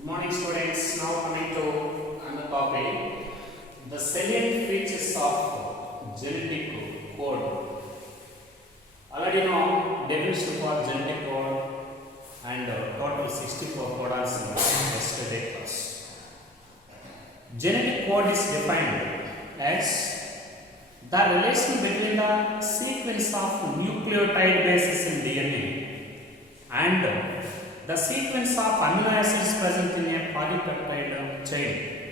Good morning students, now coming to another topic, the salient features of genetic code. Already know definition for genetic code and total 64 codons in the yesterday class. Genetic code is defined as the relation between the sequence of nucleotide bases in DNA and the sequence of amino acids present in a polypeptide chain.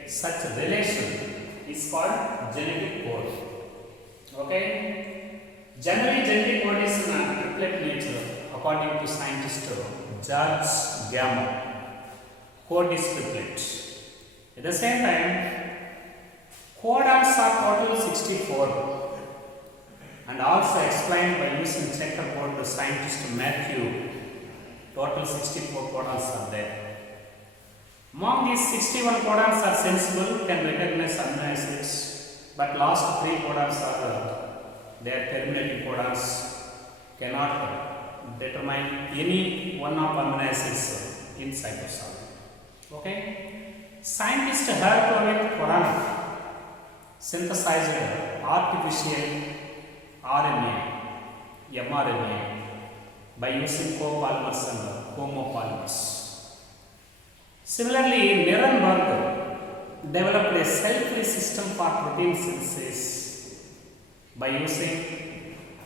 Such relation is called genetic code. Okay? Generally, genetic code is in a triplet nature according to scientist George Gamow. Code is triplet. At the same time, codons are total 64 and also explained by using checkerboard the scientist Matthew. Total 64 codons are there. Among these 61 codons are sensible, can recognize amino acids, but last 3 codons are their terminating codons, cannot determine any one of amino acids in cytosol. Okay? Scientists helped with Quran synthesized artificial RNA, mRNA, by using copolymers and homopolymers. Similarly, Nirenberg developed a cell-free system for protein synthesis by using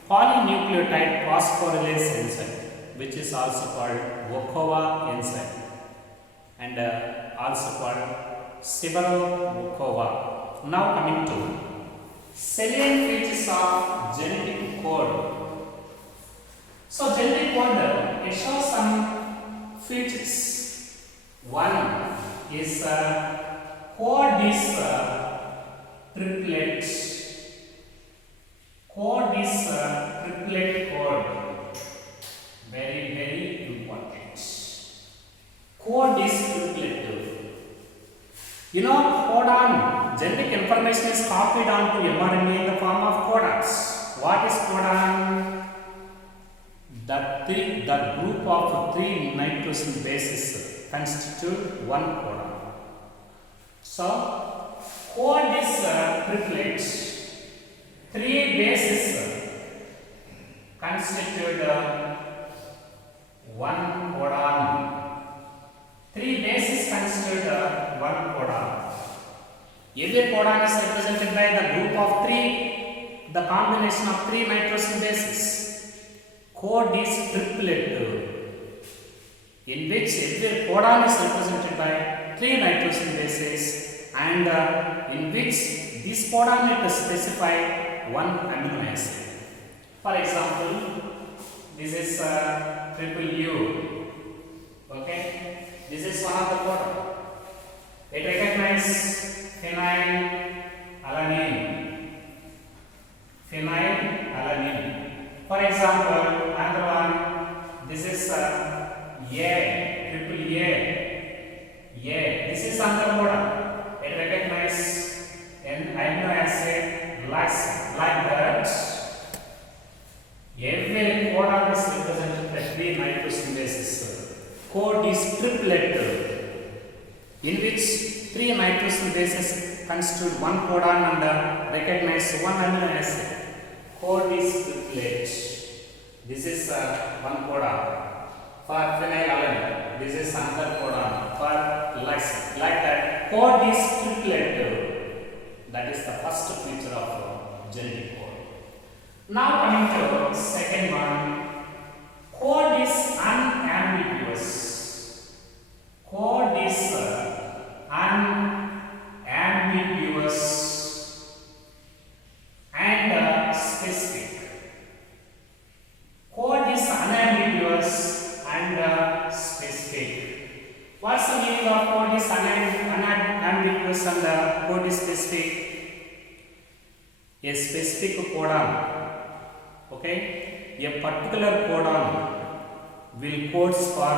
polynucleotide phosphorylase enzyme, which is also called Volkova enzyme and also called Sibaro-Volkova. Now coming to salient features of genetic code. So genetic code, it shows some features. One is code is triplet. Code is triplet code. Very, very important. Code is triplet. You know, codon, genetic information is copied onto mRNA in the form of codons. What is codon? The group of 3 nitrogen bases constitute one codon. So, code is triplet. 3 bases constitute one codon. 3 bases constitute one codon. Every codon is represented by the group of 3, the combination of 3 nitrogen bases. Code is triplet, in which every codon is represented by 3 nitrogen bases and in which this codon it specify one amino acid. For example, this is triple U. Okay, this is one of the codon. It recognizes phenylalanine. Phenylalanine. For example, another one, this is triple A. This is another codon. It recognizes an amino acid like that. Every codon is represented by 3 nitrogen bases. Code is triplet, in which 3 nitrogen bases constitute one codon and recognize one amino acid. Code is triplet. This is one codon for phenylalanine. This is another codon for lysine. Like that, code is triplet. That is the first feature of genetic code. Now coming to second one, code is unambiguous. Code is unambiguous and specific. Code is unambiguous and specific. What's the meaning of code is unambiguous and code is specific? A specific codon. Okay, a particular codon will code for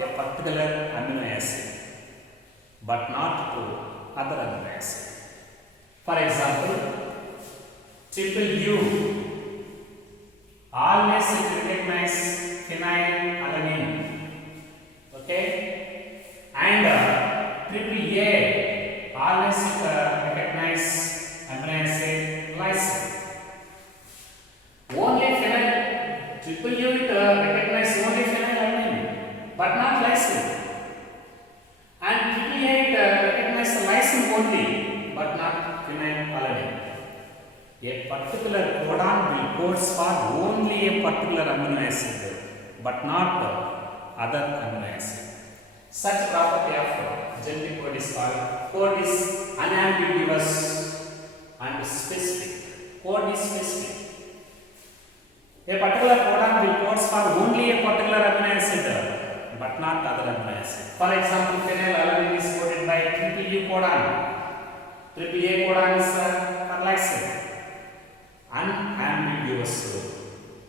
a particular amino acid, but not to other amino acid. For example, triple U always recognize phenylalanine. Okay, and triple A always recognize amino acid lysine. Only phenyl, triple U it recognize only phenylalanine but not lysine. And triple A it recognize lysine only but not phenylalanine. A particular codon will codes for only a particular amino acid but not other amino acid. Such property of genetic code is called code is unambiguous and specific. Code is specific. A particular codon will codes for only a particular amino acid but not other amino acid. For example, phenylalanine is coded by triple U codon. Triple A codon is for lysine. Unambiguous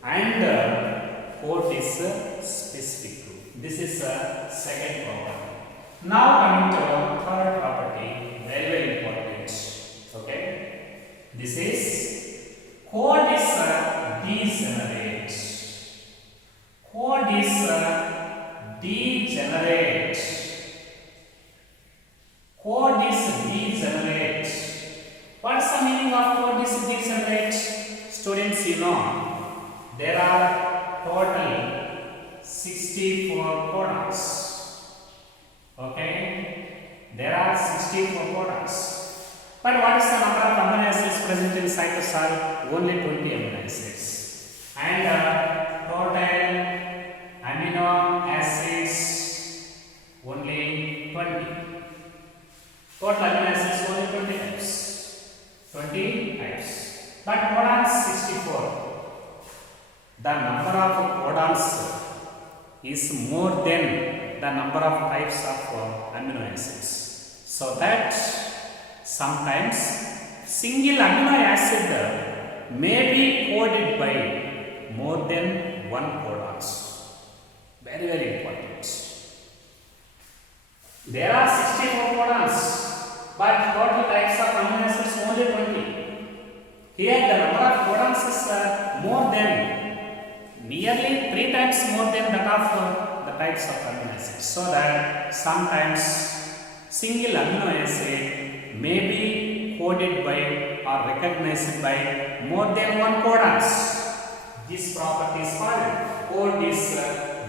and code is specific. This is second property. Now coming to third property, very important. Okay, this is code is degenerate. Code is degenerate. Code is degenerate. What is the meaning of code is degenerate? Students, you know, there are total 64 codons. Okay, there are 64 codons. But what is the number of amino acids present in cytosol? Only 20 amino acids. And total amino acids only 20. Total amino acids only 20 types. 20 types. But codons 64. The number of codons is more than the number of types of amino acids. So that sometimes single amino acid may be coded by more than one codons. Very important. There are 64 codons, but total types of amino acids only 20. Here the number of codons is more than nearly 3 times more than that of the types of amino acids. So that sometimes single amino acid may be coded by or recognized by more than one codons. This property is called code is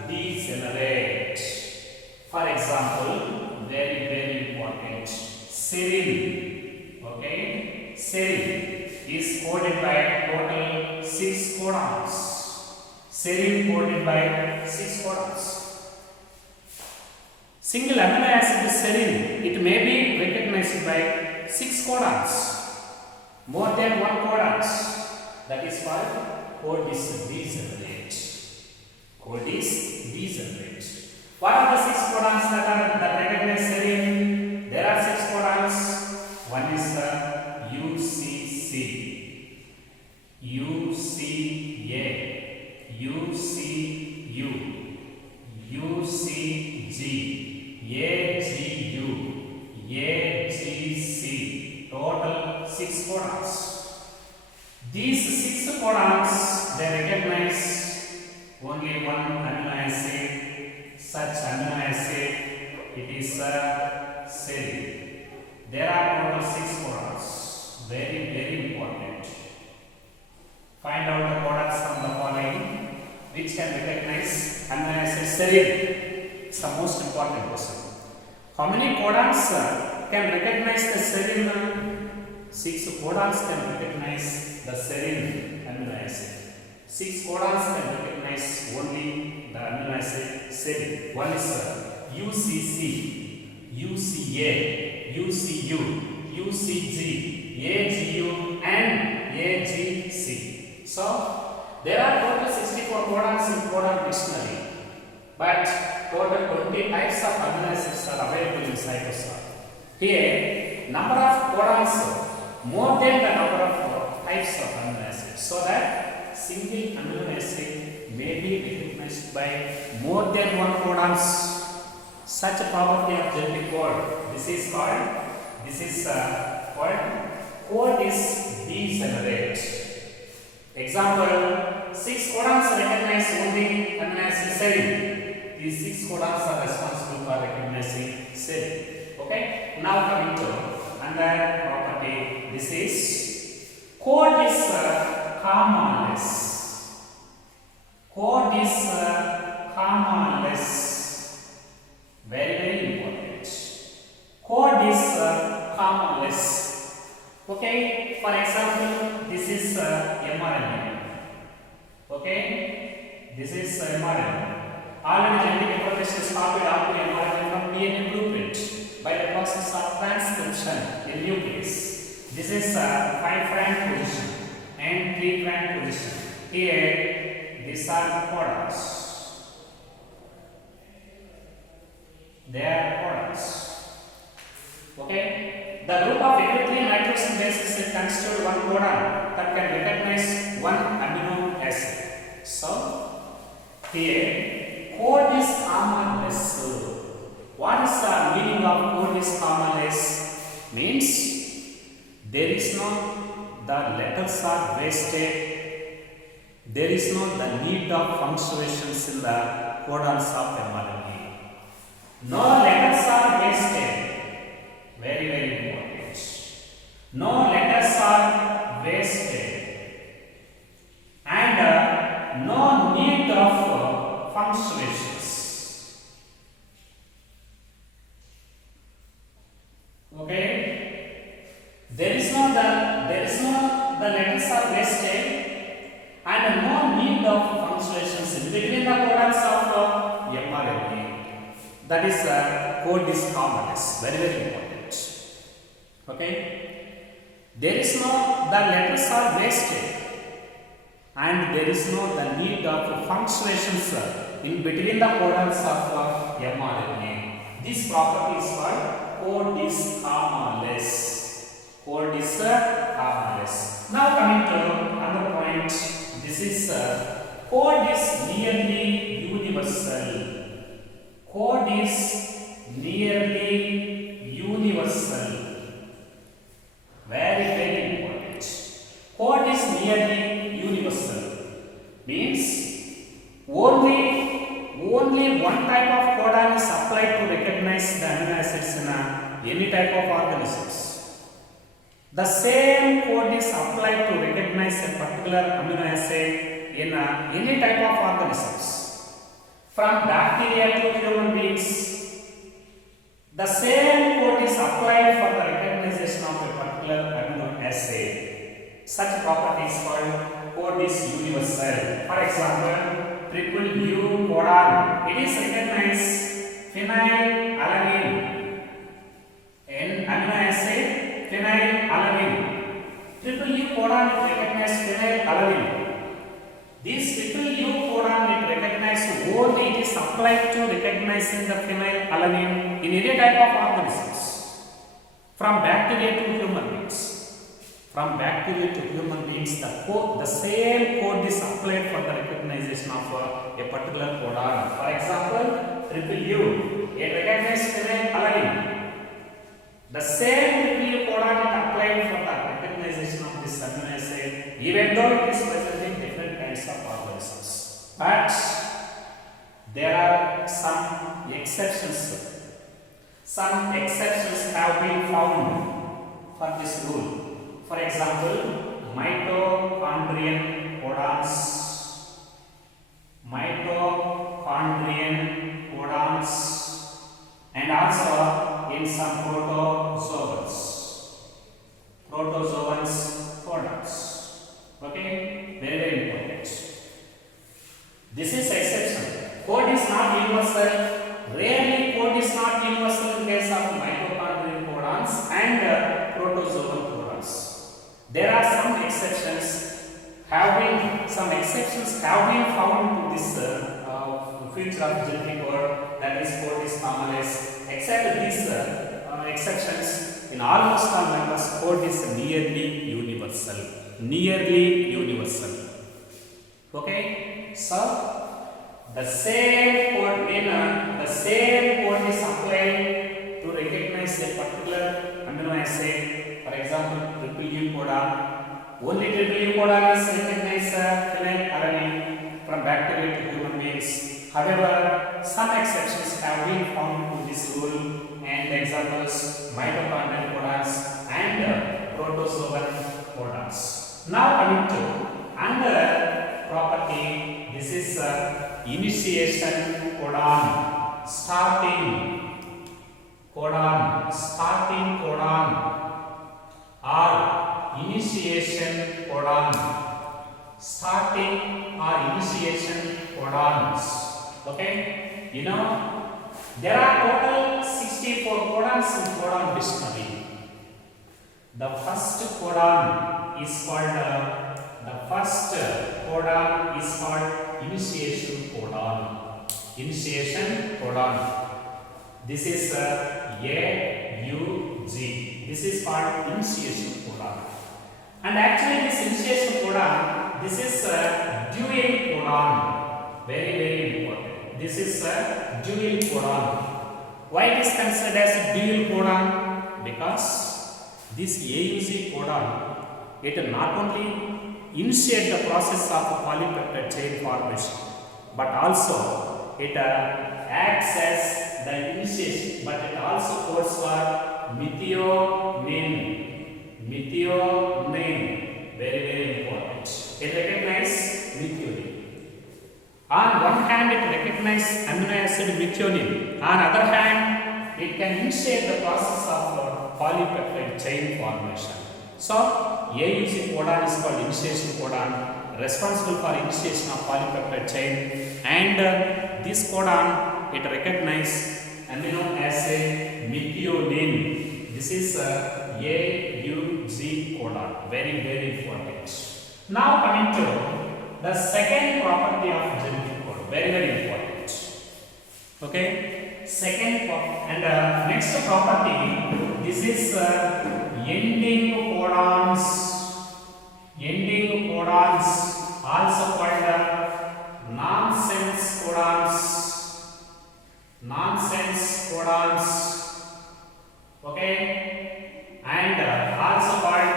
degenerate. For example, very important, serine. Okay, serine is coded by total 6 codons. Serine coded by 6 codons. Single amino acid serine, it may be recognized by 6 codons, more than 1 codons. That is called code is degenerate. Code is degenerate. What are the 6 codons that recognize serine? There are 6 codons. One is UCC, UCA, UCU, UCG, AGU, AGC. Total 6 codons. These 6 codons, they recognize only one amino acid. Such amino acid, it is serine. There are total 6 codons. Very important. Find out the codons from the following which can recognize amino acid serine. It's the most important question. How many codons can recognize the serine? 6 codons can recognize the serine amino acid. 6 codons can recognize only the amino acid serine. One is UCC, UCA, UCU, UCG, AGU and AGC. So there are total 64 codons in codon dictionary, but total 20 types of amino acids are available in cytosol. Here, number of codons more than the number of types of amino acids, so that single amino acid may be recognized by more than one codons. Such a property of genetic code. This is called code is degenerate. Example: 6 codons recognize only amino acid serine. These 6 codons are responsible for recognizing serine. Okay. Now coming to another property. This is code is commaless. Code is commaless. Very important. Code is commaless. Okay. For example, this is mRNA. Okay. This is mRNA. Already genetic information is copied out to mRNA from DNA blueprint by the process of transcription in nucleus. This is 5' position and 3' position. Here, these are codons. They are codons. Okay. The group of every 3 nitrogen bases constitute one codon that can recognize one amino acid. So, here, code is commaless. What is the meaning of code is commaless? Means there is no the letters are wasted. There is no the need of punctuations in the codons of mRNA. No letters are wasted. Very important. No letters are wasted, and no need of punctuations. Okay, there is no the letters are wasted, and no need of punctuations in between the codons of mRNA. That is code is commaless. Very important. Okay, there is no the letters are wasted, and there is no the need of punctuations in between the codons of mRNA. This property is called code is commaless. Code is commaless. Now coming to another point. This is code is nearly universal. Code is nearly universal. Very important. Code is nearly universal. Means only one type of codon is applied to recognize the amino acids in any type of organisms. The same code is applied to recognize a particular amino acid in any type of organisms. From bacteria to human beings, the same code is applied for the recognition of a particular amino acid. Such property is called code is universal. For example, triple U codon. It is recognized phenylalanine. In amino acid, phenylalanine. Triple U codon is recognized phenylalanine. This triple U codon is recognized only it is applied to recognizing the phenylalanine in any type of organisms. From bacteria to human beings. From bacteria to human beings, the same code is applied for the recognition of a particular codon. For example, triple U, it recognizes phenylalanine. The same triple U codon is applied for the recognition of this amino acid, even though it is present in different kinds of organisms. But there are some exceptions. Some exceptions have been found for this rule. For example, mitochondrial codons, and also in some protozoans codons. Okay, very important. This is exception. Code is not universal. Rarely code is not universal in case of mitochondrial codons and protozoan codons. There are some exceptions. Some exceptions have been found to this feature of genetic code, that is code is commaless. Except these exceptions, in almost all members, code is nearly universal. Nearly universal. Okay, so the same code is applied to recognize a particular amino acid. For example, triple U codon. Only triple U codon is recognized phenylalanine from bacteria to human beings. However, some exceptions have been found to this rule, and And the examples mitochondrial codons and protozoan codons. Now coming to another property, this is initiation codon, starting codon, or initiation codon, starting or initiation codons. Okay, you know there are total 64 codons in codon dictionary. The first codon is called initiation codon. Initiation codon. This is AUG. This is called initiation codon. And actually, this initiation codon, this is dual codon. Very, very important. This is dual codon. Why it is considered as a dual codon? Because this AUG codon, it not only initiate the process of polypeptide chain formation, but also it acts as the initiation, but it also codes for methionine. Very, very important. It recognizes methionine. On one hand, it recognizes amino acid methionine. On other hand, it can initiate the process of polypeptide chain formation. So, AUG codon is called initiation codon, responsible for initiation of polypeptide chain, and this codon, it recognizes amino acid methionine. This is AUG codon. Very, very important. Now coming to the second property of genetic code. Very, very important. Okay. Second and next property. This is ending codons. Ending codons, also called nonsense codons. Nonsense codons. Okay, and also called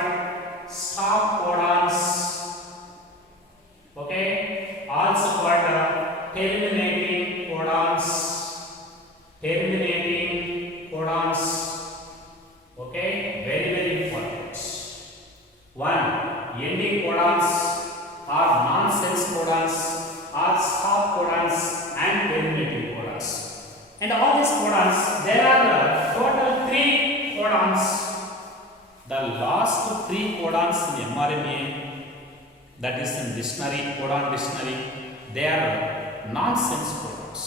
stop codons. Okay, also called terminating codons. Terminating codons. Okay, very, very important. One, ending codons or nonsense codons or stop codons and terminating codons. And all these codons, there are total 3 codons. The last 3 codons in mRNA, that is in dictionary, codon dictionary, they are nonsense codons.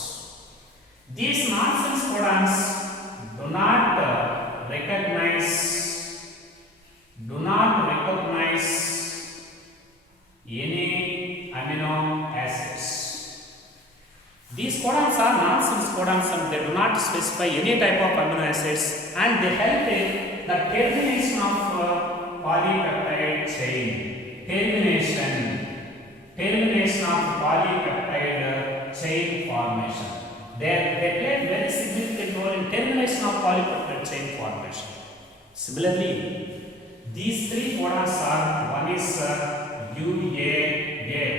These nonsense codons do not recognize any amino acids. These codons are nonsense codons and they do not specify any type of amino acids, and they help in the termination of polypeptide chain. Termination of polypeptide chain formation. They play very significant role in termination of polypeptide chain formation. Similarly, these 3 codons are, one is UAA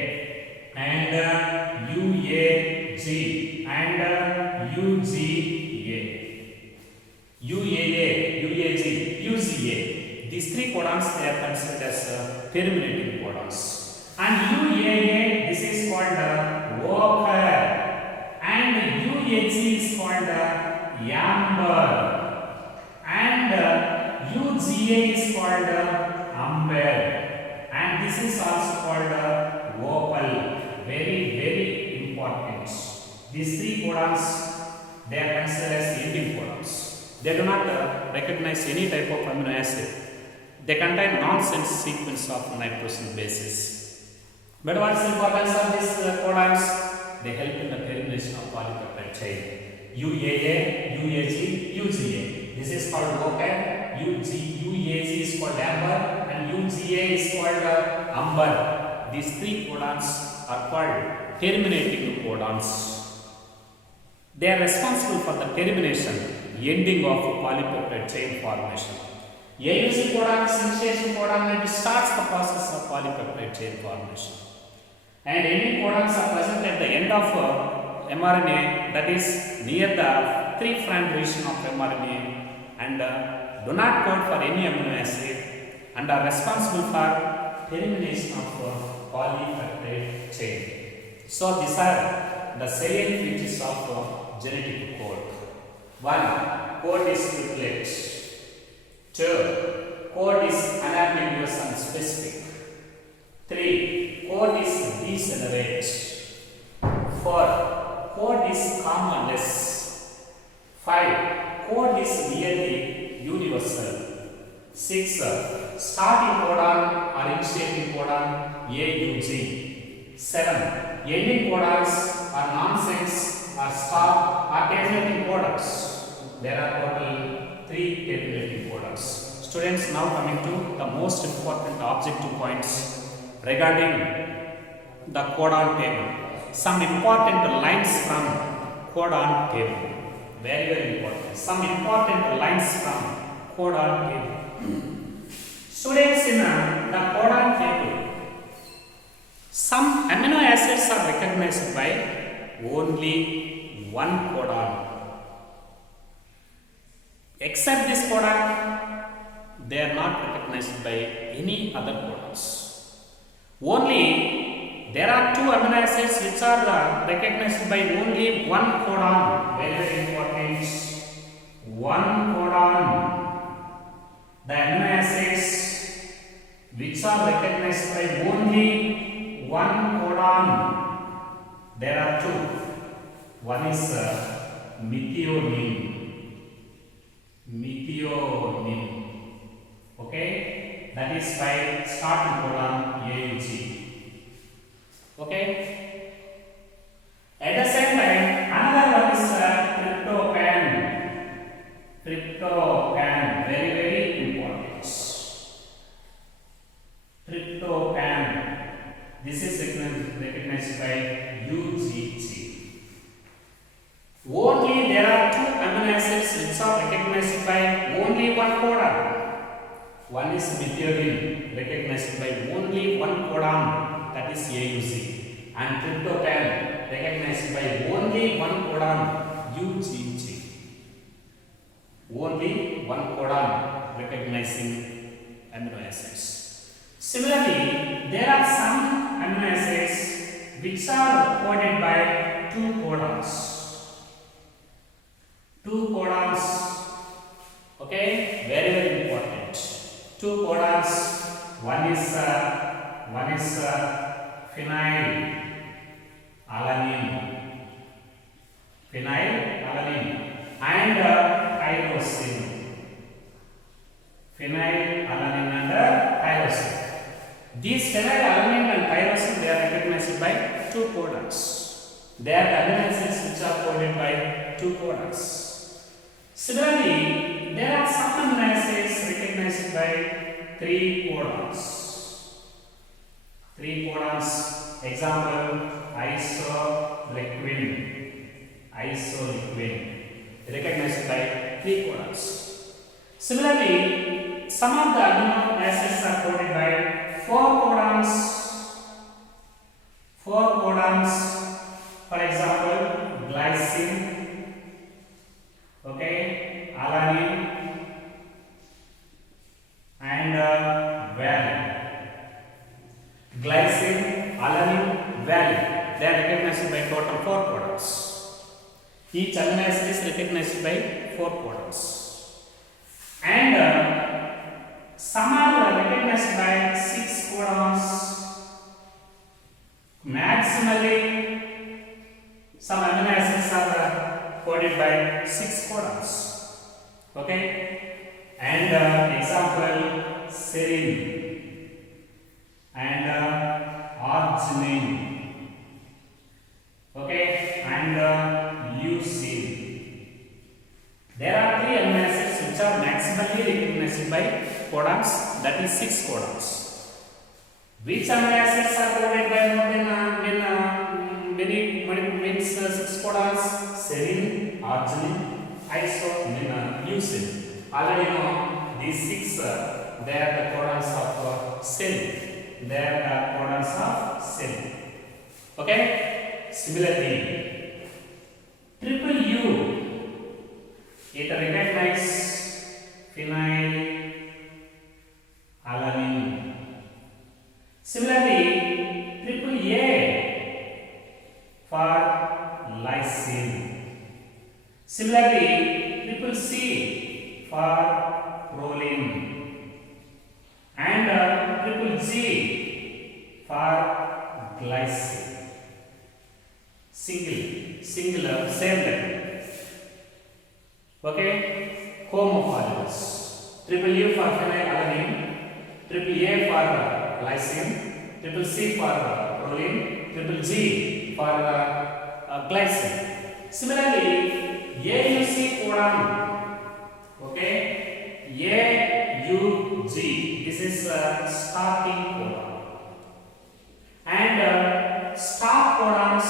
and UAG and UGA. UAA, UAG, UGA. These 3 codons, they are considered as terminating codons. And UAA, this is called Walker, and UAG is called Amber, and UGA is called Umber, and this is also called Opal. Very, very important. These 3 codons, they are considered as ending codons. They do not recognize any type of amino acid. They contain nonsense sequence of nitrogen bases. But what is the importance of these codons? They help in the termination of polypeptide chain. UAA, UAG, UGA. This is called Opal. UAG is called Amber, and UGA is called Umber. These 3 codons are called terminating codons. They are responsible for the termination, ending of polypeptide chain formation. AUG codon is initiation codon and it starts the process of polypeptide chain formation. And ending codons are present at the end of mRNA, that is near the three front region of mRNA and do not code for any amino acid and are responsible for termination of polypeptide chain. So these are the salient features of genetic code. 1. Code is triplet. 2. Code is unambiguous and specific. 3. Code is degenerate. 4. Code is commonless. 5. Code is really universal. 6. Starting codon or initiating codon AUG. 7. Ending codons are nonsense or stop or terminating codons. There are total 3 terminating codons. Students, now coming to the most important objective points regarding the codon table. Some important lines from codon table. Very, very important. Some important lines from codon table. Students, in the codon table, some amino acids are recognized by only one codon. Except this codon, they are not recognized by any other codons. Only there are two amino acids which are recognized by only one codon. Very, very important. One codon. The amino acids which are recognized by only one codon. There are two. One is methionine. Methionine. Okay, that is by starting codon AUG. Okay. At the same time, another one is tryptophan. Tryptophan, very, very important. Tryptophan. This is recognized by UGG. Only there are two amino acids which are recognized by only one codon. One is methionine, recognized by only one codon, that is AUC, and tryptophan, recognized by only one codon, UGG. Only one codon recognizing amino acids. Similarly, there are some amino acids which are coded by two codons. Two codons, okay, very, very important. Two codons, one is phenylalanine, and tyrosine. Phenylalanine and tyrosine. These phenylalanine and tyrosine, they are recognized by two codons. They are the amino acids which are coded by two codons. Similarly, there are some amino acids recognized by three codons. Three codons. Example: isoleucine, recognized by three codons. Similarly, some of the amino acids are coded by four codons. Four codons. For example, glycine. Okay, alanine and valine. Glycine, alanine, valine. They are recognized by total four codons. Each amino acid is recognized by four codons. And some are recognized by six codons. Maximally, some amino acids are coded by six codons. Okay, and example: serine and arginine. Okay, and leucine. There are three amino acids which are maximally recognized by codons, that is six codons. Which amino acids are coded by more than many six codons? Serine, arginine, leucine. Already know these six, they are the codons of serine. They are the codons of serine. Okay. Similarly, triple U It recognizes phenylalanine. Similarly, triple A for lysine. Similarly, triple C for proline. And triple G for glycine. Singular, same letter. Okay, homophones. Triple U for phenylalanine, triple A for lysine, triple C for proline, triple G for glycine. Similarly, AUC codon. Okay, AUG. This is starting codon. And stop codons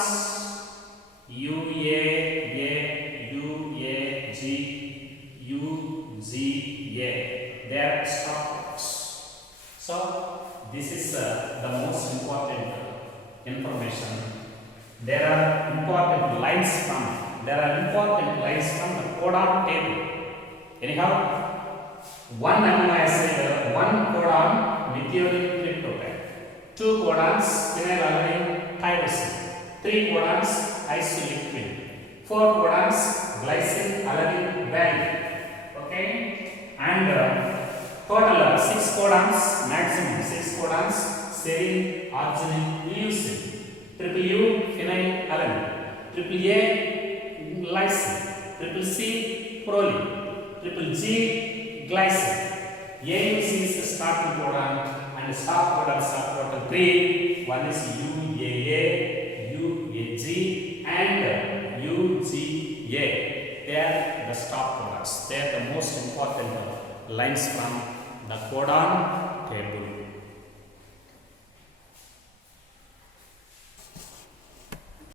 UAA, UAG, UGA. They are stop codons. So this is the most important information. There are important lines from the codon table. Anyhow, one amino acid, one codon methionine tryptophan, two codons phenylalanine tyrosine, three codons isoleucine, four codons glycine alanine valine. Okay, and total 6 codons, maximum 6 codons serine, arginine, leucine, triple U phenylalanine, triple A lysine, triple C proline, triple G glycine. AUC is the starting codon and stop codons are total 3. One is UAA, UAG and UGA. They are the stop codons. They are the most important lines from the codon table.